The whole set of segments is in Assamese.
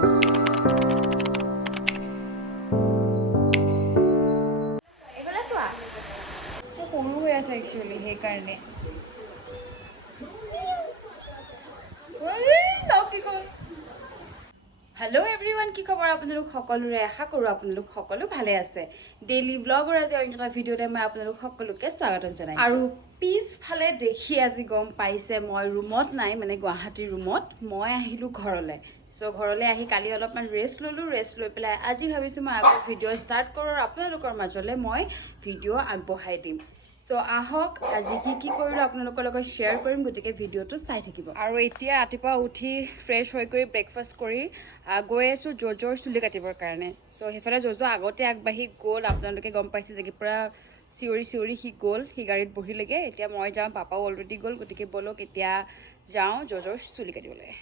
এইফালে চোৱা সৰু হৈ আছে একচুৱেলি সেইকাৰণে হেল্ল' এভৰিৱান কি খবৰ আপোনালোক সকলোৰে আশা কৰোঁ আপোনালোক সকলো ভালে আছে ডেইলি ব্লগৰ আজি অন্য এটা ভিডিঅ'তে মই আপোনালোক সকলোকে স্বাগতম জনাইছোঁ আৰু পিছফালে দেখি আজি গম পাইছে মই ৰুমত নাই মানে গুৱাহাটীৰ ৰুমত মই আহিলোঁ ঘৰলৈ চ' ঘৰলৈ আহি কালি অলপমান ৰেষ্ট ল'লোঁ ৰেষ্ট লৈ পেলাই আজি ভাবিছোঁ মই আকৌ ভিডিঅ' ষ্টাৰ্ট কৰোঁ আৰু আপোনালোকৰ মাজলৈ মই ভিডিঅ' আগবঢ়াই দিম চ' আহক আজি কি কৰিলোঁ আপোনালোকৰ লগত শ্বেয়াৰ কৰিম গতিকে ভিডিঅ'টো চাই থাকিব আৰু এতিয়া ৰাতিপুৱা উঠি ফ্ৰেছ হৈ কৰি ব্ৰেকফাষ্ট কৰি গৈ আছোঁ জ'জৰ চুলি কাটিবৰ কাৰণে চ' সেইফালে জ'জ আগতে আগবাঢ়ি গ'ল আপোনালোকে গম পাইছে যে পূৰা চিঞৰি সি গ'ল সি গাড়ীত বহিলেগৈ এতিয়া মই যাওঁ পাপাও অলৰেডি গ'ল গতিকে ব'লক এতিয়া যাওঁ জ'জৰ চুলি কাটিবলৈ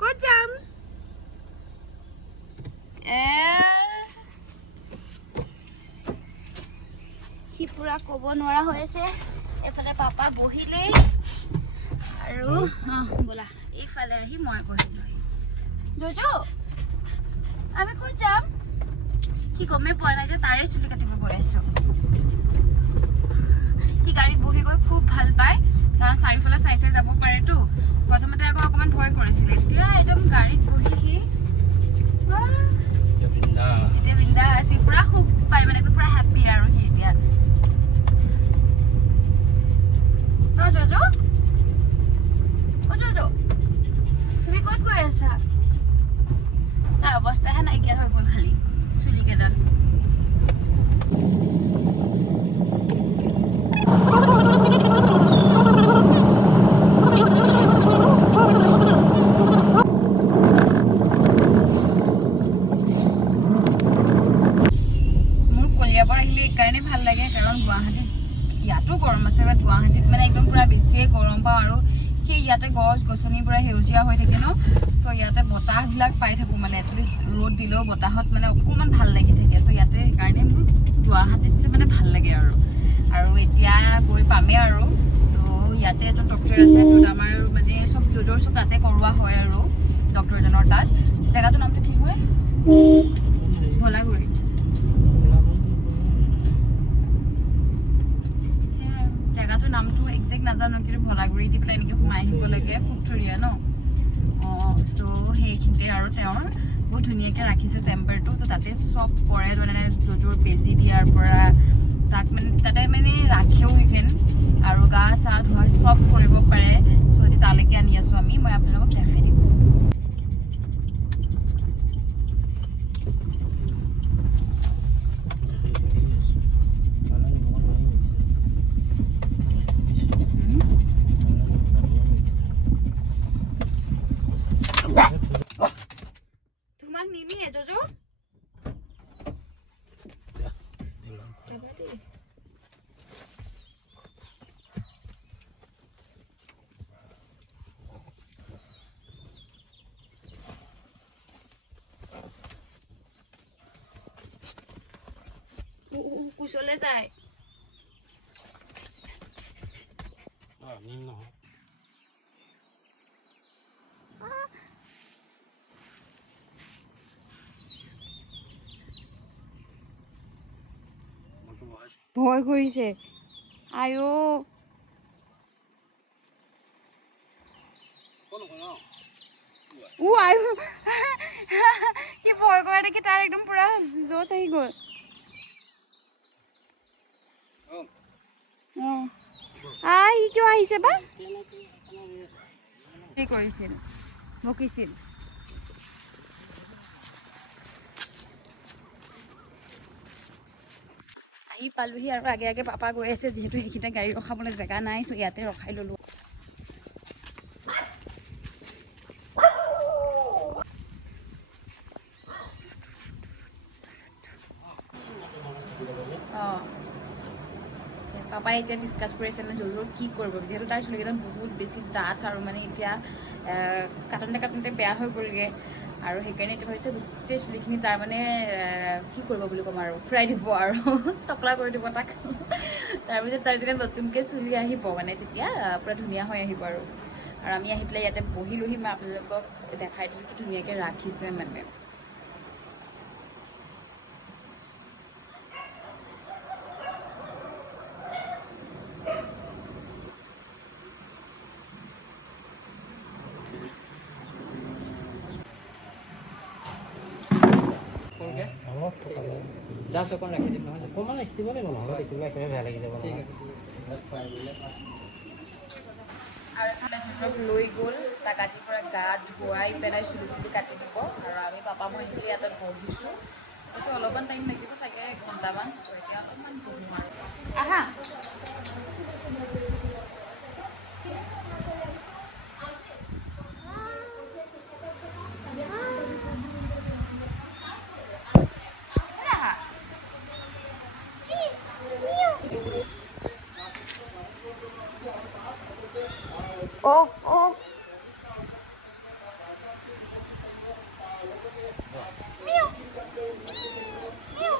ক'ত যাম সি পুৰা ক'ব নোৱাৰা হৈ আছে এফালে পাপা বহিলেই আৰু ব'লা এইফালে আহি মই বহিলোঁ জ'জো আমি ক'ত যাম সি গমেই পোৱা নাই যে তাৰে চুলি কাটিব গৈ আছোঁ সি গাড়ীত বহি গৈ খুব ভাল পায় কাৰণ চাৰিওফালে চাই যাব পাৰেতো প্ৰথমতে আকৌ অকণমান ভয় কৰিছিলে এতিয়া একদম গাড়ীত বহি সি এতিয়া বিন্দাছ সি পুৰা সুখ পায় মানে পুৰা হেপ্পী আৰু সি এতিয়া জ'জো জ'জো তুমি ক'ত গৈ আছা তাৰ অৱস্থাহে নাইকিয়া হৈ গ'ল খালি চুলিকেইডাল মোৰ কলিয়াবৰ আহিলে এইকাৰণে ভাল লাগে কাৰণ গুৱাহাটীত ইয়াতো গৰম আছে বাট গুৱাহাটীত মানে একদম পুৰা বেছিয়ে গৰম পাওঁ আৰু সেই ইয়াতে গছ গছনিৰ পৰা সেউজীয়া হৈ থাকে ন চ' ইয়াতে বতাহবিলাক পাই থাকোঁ মানে এটলিষ্ট ৰ'দ দিলেও বতাহত মানে অকণমান ভাল লাগি থাকে চ' ইয়াতে সেইকাৰণে মোৰ গুৱাহাটীত যে মানে ভাল লাগে আৰু এতিয়া গৈ পামেই আৰু চ' ইয়াতে এজন ডক্টৰ আছে য'ত আমাৰ মানে চব জ'জৰ চব তাতে কৰোৱা হয় আৰু ডক্টৰজনৰ তাত জেগাটোৰ নামটো কি হয় ভলাগুৰি জেগাটোৰ নামটো একজেক্ট নাজানো কিন্তু ভলাগুৰি দি পেলাই এনেকৈ সোমাই আহিব লাগে পুখুৰীয়া ন চ' সেইখিনিতে আৰু তেওঁৰ বহুত ধুনীয়াকৈ ৰাখিছে চেম্বাৰটো তো তাতে চব কৰে মানে জ'জৰ বেজি দিয়াৰ পৰা তাক মানে তাতে মানে ৰাখেও ইভেন আৰু গা চা ধোৱা চব কৰিব পাৰে চ' এতিয়া তালৈকে আনি আছোঁ আমি মই আপোনালোকক দেখাই দিম জ'জো কোচলে যায় ভয় কৰিছে আয়ো আয়ো কি ভয় কৰা দেখি তাৰ একদম পুৰা জোচ আহি গ'ল সি কিয় আহিছে বা কি কৰিছিল বকিছিল আহি পালোহি আৰু আগে আগে পাপা গৈ আছে যিহেতু সেইখিনিতে গাড়ী ৰখাবলৈ জেগা নাই চ' ইয়াতে ৰখাই ল'লোঁ পাপাই এতিয়া ডিছকাছ কৰি আছে মানে জ'জোৰ কি কৰিব যিহেতু তাৰ চুলিকেইটা বহুত বেছি ডাঠ আৰু মানে এতিয়া কাটোতে বেয়া হৈ গ'লগৈ আৰু সেইকাৰণে এতিয়া ভাবিছে গোটেই চুলিখিনি তাৰ মানে কি কৰিব বুলি ক'ম আৰু ঘূৰাই দিব আৰু টকলা কৰি দিব তাক তাৰপিছত তাৰ যেতিয়া নতুনকৈ চুলি আহিব মানে তেতিয়া পূৰা ধুনীয়া হৈ আহিব আৰু আৰু আমি আহি পেলাই ইয়াতে বহিলোহি মই আপোনালোকক দেখাই দিছোঁ কি ধুনীয়াকৈ ৰাখিছে মানে যা চকন ৰাখি দিম নহয় অকণমান ৰাখিব লাগিব নহ'লে দেখিলে একেবাৰে বেয়া লাগি যাব ঠিক আছে খুৱাই দিলে আৰু এফালে জোজক লৈ গ'ল তাক ৰাতিৰ পৰা গা ধুৱাই পেলাই চুলি তুলি কাটি দিব আৰু আমি পাপা মই আহি পেলাই ইয়াতে বহিছোঁ সেইটো অলপমান টাইম লাগিব চাগে এঘণ্টামান চ' এতিয়া অলপমান বহিম আৰু আহা Oh, oh. Meow. Meow.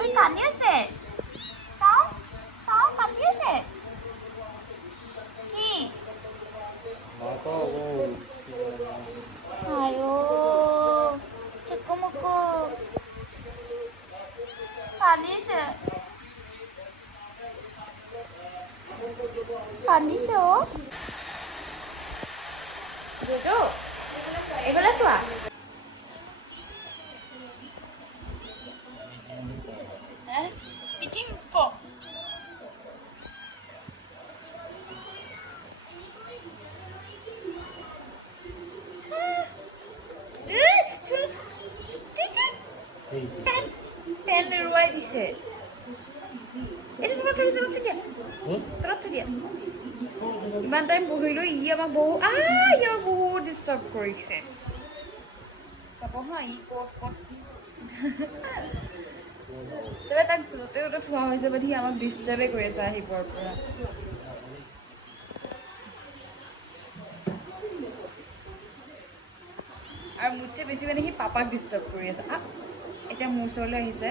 Ôi, cắn nhá sẻ. Sao? Sao? Cắn nhá sẻ. Gì? Ayo. Ceko meko. Cắn nhá sẻ. Cắn nhá sẻ. Jojo, এইফালে চোৱা পিঠিং ক পেন এৰুৱাই দিছে এইটো তলত থৈ দিয়া ইমান টাইম বহিলো ই আমাক বহুত ডিষ্টাৰ্ব কৰিছে চাব হা ই ক'ত তাৰপৰা তাক য'তে ত'তে থোৱা হৈছে বাট সি আমাক ডিষ্টাৰ্বে কৰি আছে আহিবৰ পৰা আৰু মোতছে বেছি মানে সি পাপাক ডিষ্টাৰ্ব কৰি আছে এতিয়া মোৰ ওচৰলৈ আহিছে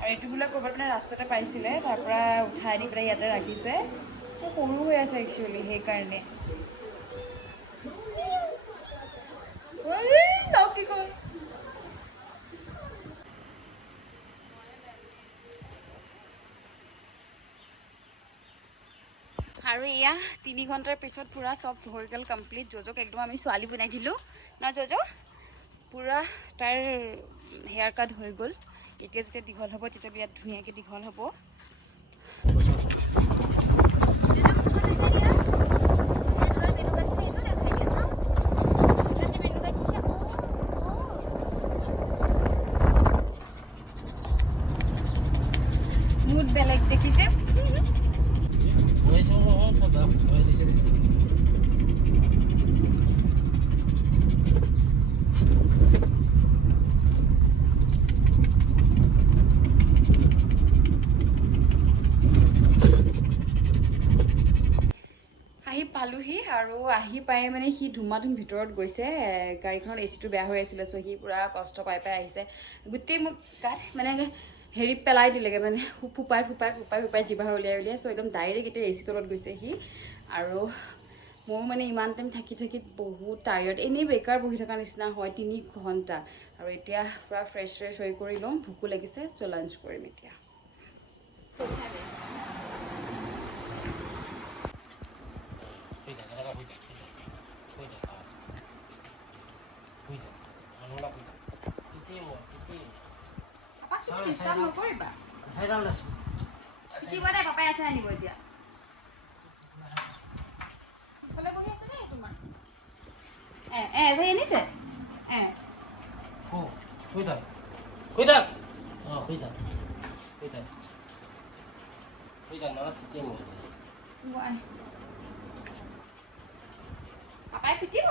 আৰু এইটো বোলে ক'ৰবাত মানে ৰাস্তাতে পাইছিলে তাৰ পৰা উঠাই আনি পেলাই ইয়াতে ৰাখিছে সৰু হৈ আছে একচুৱেলি সেইকাৰণে কি কয় আৰু এয়া 3 ঘণ্টাৰ পিছত পূৰা চব হৈ গ'ল কমপ্লিট জজক একদম আমি ছোৱালী বনাই দিলোঁ ন জজ পূৰা তাৰ হেয়াৰ কাট হৈ গ'ল এতিয়া যেতিয়া দীঘল হ'ব তেতিয়া বিৰাট ধুনীয়াকৈ দীঘল হ'ব মুড বেলেগ দেখিছে পালোহি আৰু আহি পাই মানে সি ধুমাধুম ভিতৰত গৈছে গাড়ীখনৰ এচিটো বেয়া হৈ আছিলে চ' সি পূৰা কষ্ট পাই আহিছে গোটেই মোৰ গাত মানে হেৰি পেলাই দিলেগৈ মানে ফুপাই জিভা উলিয়াই চ' একদম ডাইৰেক্ট এতিয়া এচি তলত গৈছে সি আৰু ময়ো মানে ইমান টাইম থাকি বহুত টায়াৰ্ড এনেই বেকাৰ বহি থকা নিচিনা হয় 3 ঘণ্টা আৰু এতিয়া পূৰা ফ্ৰেছ হৈ কৰি ল'ম ভোকো লাগিছে চ' লাঞ্চ কৰিম এতিয়া পাপাই আছে আনিব এতিয়া পিছফালে বহি আছে দেই তোমাৰ আনিছে পাপাই পিটিব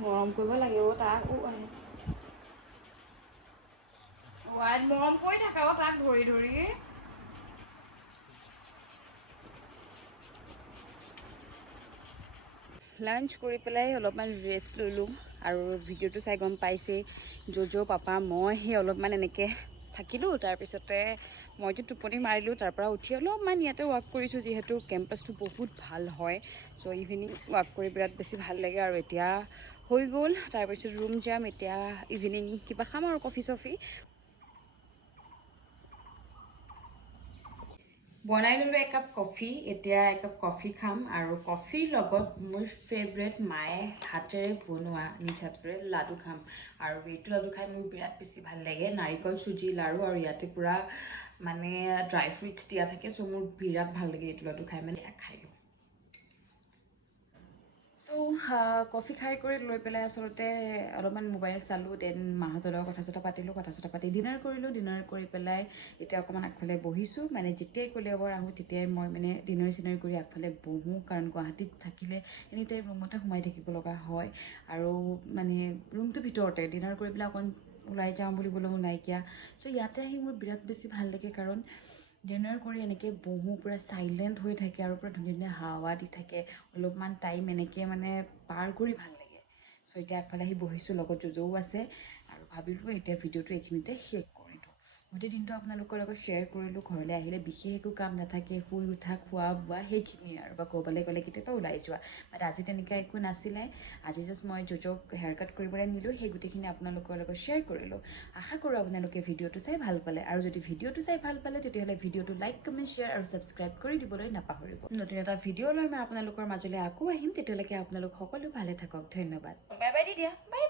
মৰম কৰিব লাগে তাক মৰম কৰি থাকা তাক ধৰি লাঞ্চ কৰি পেলাই অলপমান ৰেষ্ট ল'লোঁ আৰু ভিডিঅ'টো চাই গম পাইছেই জ'জ' পাপা মই সেই অলপমান এনেকৈ থাকিলোঁ তাৰপিছতে মইতো টোপনি মাৰিলোঁ তাৰপৰা উঠি অলপমান ইয়াতে ৱাক কৰিছোঁ যিহেতু কেম্পাছটো বহুত ভাল হয় চ' ইভিনিং ৱাক কৰি বিৰাট বেছি ভাল লাগে আৰু এতিয়া হৈ গ'ল তাৰপিছত ৰুম যাম এতিয়া ইভিনিং কিবা খাম আৰু কফি চফি বনাই ল'লোঁ একাপ কফি এতিয়া একাপ কফি খাম আৰু কফিৰ লগত মোৰ ফেভৰেট মায়ে হাতেৰে বনোৱা নিজ হাতেৰে লাডু খাম আৰু এইটো লাডু খাই মোৰ বিৰাট বেছি ভাল লাগে নাৰিকল চুজি লাড়ু আৰু ইয়াতে পূৰা মানে ড্ৰাই ফ্ৰুইটছ দিয়া থাকে চ' মোৰ বিৰাট ভাল লাগে এইটো লাডু খাই মানে খাই লওঁ চ' কফি খাই কৰি লৈ পেলাই আচলতে অলপমান মোবাইল চালোঁ দেন মাহঁতৰ লগত কথা চথা পাতি ডিনাৰ কৰিলোঁ ডিনাৰ কৰি পেলাই এতিয়া অকণমান আগফালে বহিছোঁ মানে যেতিয়াই কলিয়াবৰ আহোঁ তেতিয়াই মই মানে ডিনাৰ চিনাৰ কৰি আগফালে বহোঁ কাৰণ গুৱাহাটীত থাকিলে এনি টাইম ৰুমতে সোমাই থাকিব লগা হয় আৰু মানে ৰুমটোৰ ভিতৰতে ডিনাৰ কৰি পেলাই অকণ ওলাই যাওঁ বুলিবলৈও নাইকিয়া চ' ইয়াতে আহি মোৰ বিৰাট বেছি ভাল লাগে কাৰণ ডিনাৰ কৰি এনেকৈ বহোঁ পূৰা চাইলেণ্ট হৈ থাকে আৰু পূৰা ধুনীয়া ধুনীয়া হাৱা দি থাকে অলপমান টাইম এনেকৈ মানে পাৰ কৰি ভাল লাগে চ' এতিয়া আগফালে আহি বহিছোঁ লগত জ'জ'ও আছে আৰু ভাবিলোঁ এতিয়া ভিডিঅ'টো এইখিনিতে শেষ কৰি দিওঁ গোটেই দিনটো আপোনালোকৰ লগত শ্বেয়াৰ কৰিলোঁ ঘৰলৈ আহিলে বিশেষ একো কাম নাথাকে শুই উঠা খোৱা বোৱা সেইখিনিয়ে আৰু বা ক'ৰবালৈ গ'লে কেতিয়াবা ওলাই যোৱা বাট আজি তেনেকৈ একো নাছিলে আজি জাষ্ট মই জ'জ'ক হেয়াৰ কাট কৰিবলৈ নিলোঁ সেই গোটেইখিনি আপোনালোকৰ লগত শ্বেয়াৰ কৰিলোঁ আশা কৰোঁ আপোনালোকে ভিডিঅ'টো চাই ভাল পালে আৰু যদি ভিডিঅ'টো চাই ভাল পালে তেতিয়াহ'লে ভিডিঅ'টো লাইক কমেণ্ট শ্বেয়াৰ আৰু ছাবস্ক্ৰাইব কৰি দিবলৈ নাপাহৰিব নতুন এটা ভিডিঅ' লৈ মই আপোনালোকৰ মাজলৈ আকৌ আহিম তেতিয়ালৈকে আপোনালোক সকলো ভালে থাকক ধন্যবাদ বাই বাই দি দিয়া বাই